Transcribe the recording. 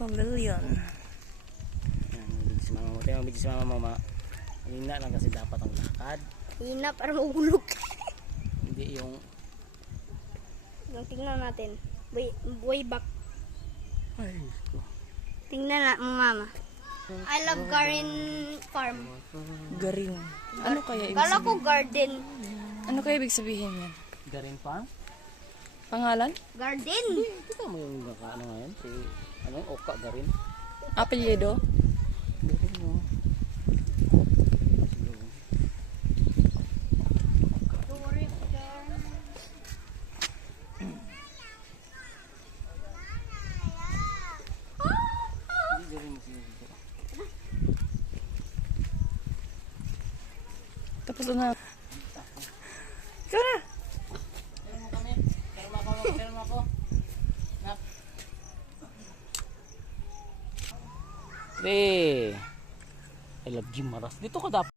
Pavilion. Yan, bigis si mama mo. Tingnan bigis si mama. Hina lang kasi dapat ang lakad. Hina para mahulog. Hindi yung... Tingnan natin. Way back. Ay, ko. Tingnan na mama. I love garden farm. Garing. Ano kaya ibig Kala ko sabihin? garden. Ano kaya ibig sabihin yan? Garin pa? Pangalan? Garden? Kita mo yung ano ngayon? Si, ano yung oka garin? Apelyido? Garin mo. Tapos na. Ikaw na! Pero mo ako. Nak. I love Jim Maras. Dito ka dapat.